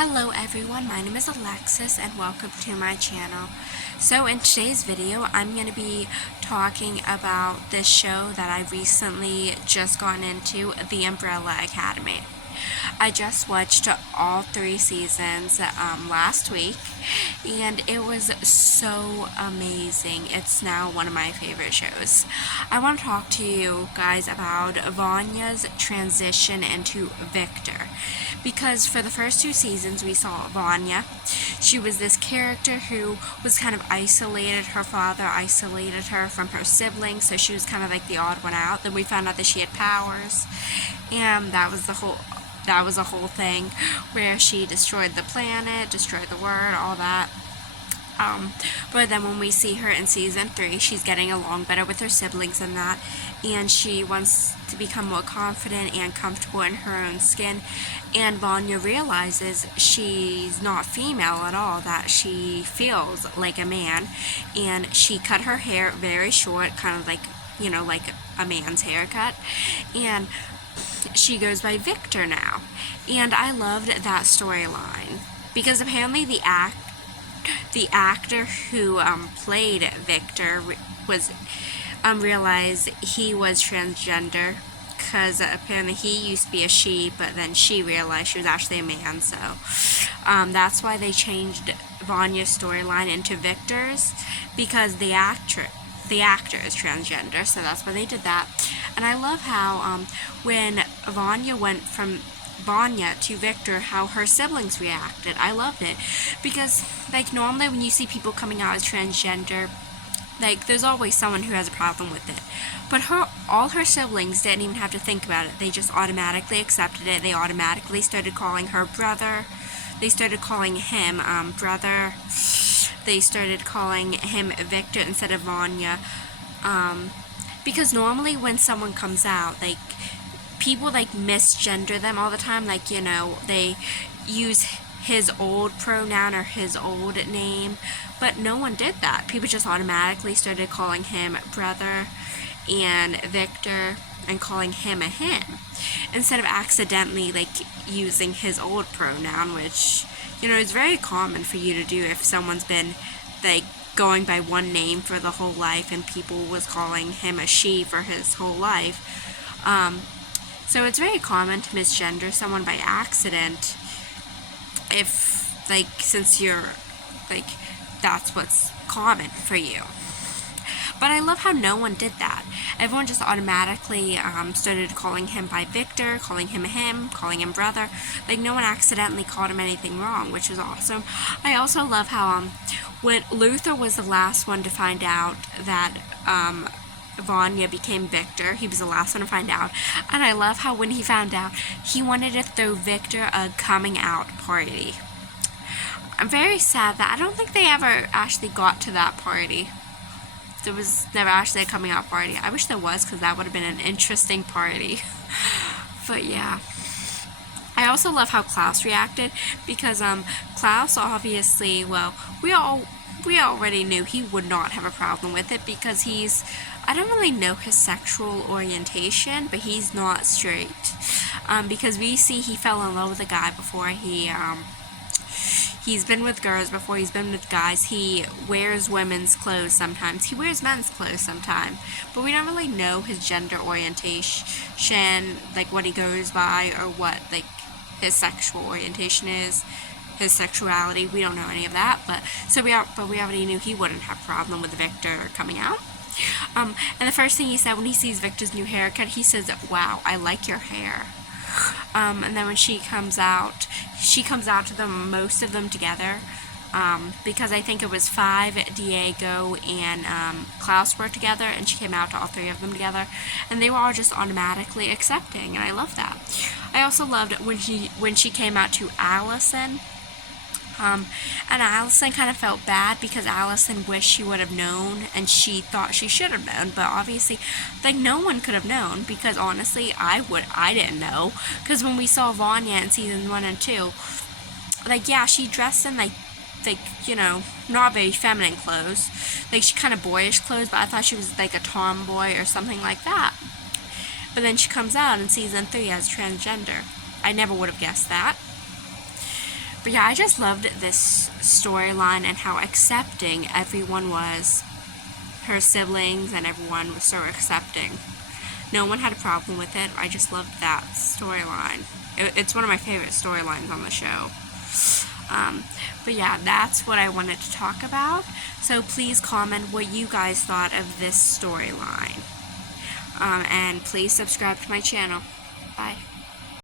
Hello everyone, my name is Alexis and welcome to my channel. So in today's video, I'm going to be talking about this show that I recently just gotten into, The Umbrella Academy. I just watched all 3 seasons last week, and it was so amazing. It's now one of my favorite shows. I want to talk to you guys about Vanya's transition into Viktor, because for the first 2 seasons we saw Vanya. She was this character who was kind of isolated. Her father isolated her from her siblings, so she was kind of like the odd one out. Then we found out that she had powers, and that was a whole thing where she destroyed the planet, destroyed the world, all that. But then when we see her in season 3, she's getting along better with her siblings and that, and she wants to become more confident and comfortable in her own skin. And Vanya realizes she's not female at all, that she feels like a man, and she cut her hair very short, kind of like, like a man's haircut, and she goes by Viktor now. And I loved that storyline because apparently the actor who played Viktor was realized he was transgender, because apparently he used to be a she, but then she realized she was actually a man. So that's why they changed Vanya's storyline into Viktor's, because the actor is transgender, so that's why they did that. And I love how when Vanya went from Vanya to Viktor, how her siblings reacted. I loved it because, like, normally when you see people coming out as transgender, like, there's always someone who has a problem with it. But all her siblings didn't even have to think about it. They just automatically accepted it. They automatically started calling her brother. They started calling him brother. They started calling him Viktor instead of Vanya. Because normally when someone comes out, like, people like misgender them all the time. Like, they use his old pronoun or his old name, but no one did that. People just automatically started calling him brother and Viktor and calling him a him, instead of accidentally like using his old pronoun, which is very common for you to do if someone's been like going by one name for the whole life and people was calling him a she for his whole life. So it's very common to misgender someone by accident, if, like, since you're, like, that's what's common for you. But I love how no one did that. Everyone just automatically started calling him by Viktor, calling him a him, calling him brother. Like, no one accidentally called him anything wrong, which was awesome. I also love how when Luther was the last one to find out that Vanya became Viktor, he was the last one to find out. And I love how when he found out, he wanted to throw Viktor a coming out party. I'm very sad that I don't think they ever actually got to that party. There was never actually a coming out party. I wish there was, because that would have been an interesting party. But yeah. I also love how Klaus reacted, because Klaus obviously, well, we already knew he would not have a problem with it, because I don't really know his sexual orientation, but he's not straight. Because we see he fell in love with a guy before. He's been with girls before, he's been with guys. He wears women's clothes sometimes. He wears men's clothes sometimes. But we don't really know his gender orientation, like what he goes by or what, like, his sexual orientation is. His sexuality, we don't know any of that. But we already knew he wouldn't have a problem with Viktor coming out. And the first thing he said when he sees Viktor's new haircut, he says, "Wow, I like your hair." And then when she comes out to them, most of them together, because I think it was 5, Diego and Klaus were together, and she came out to all 3 of them together, and they were all just automatically accepting, and I love that. I also loved when she came out to Allison. And Allison kind of felt bad because Allison wished she would have known, and she thought she should have known, but obviously, like, no one could have known, because honestly, I didn't know, because when we saw Vanya in season 1 and 2, like, yeah, she dressed in, like, not very feminine clothes, like, she kind of boyish clothes, but I thought she was, like, a tomboy or something like that. But then she comes out in season 3 as transgender. I never would have guessed that. But yeah, I just loved this storyline and how accepting everyone was. Her siblings and everyone was so accepting. No one had a problem with it. I just loved that storyline. It's one of my favorite storylines on the show. But yeah, that's what I wanted to talk about. So please comment what you guys thought of this storyline. And please subscribe to my channel. Bye.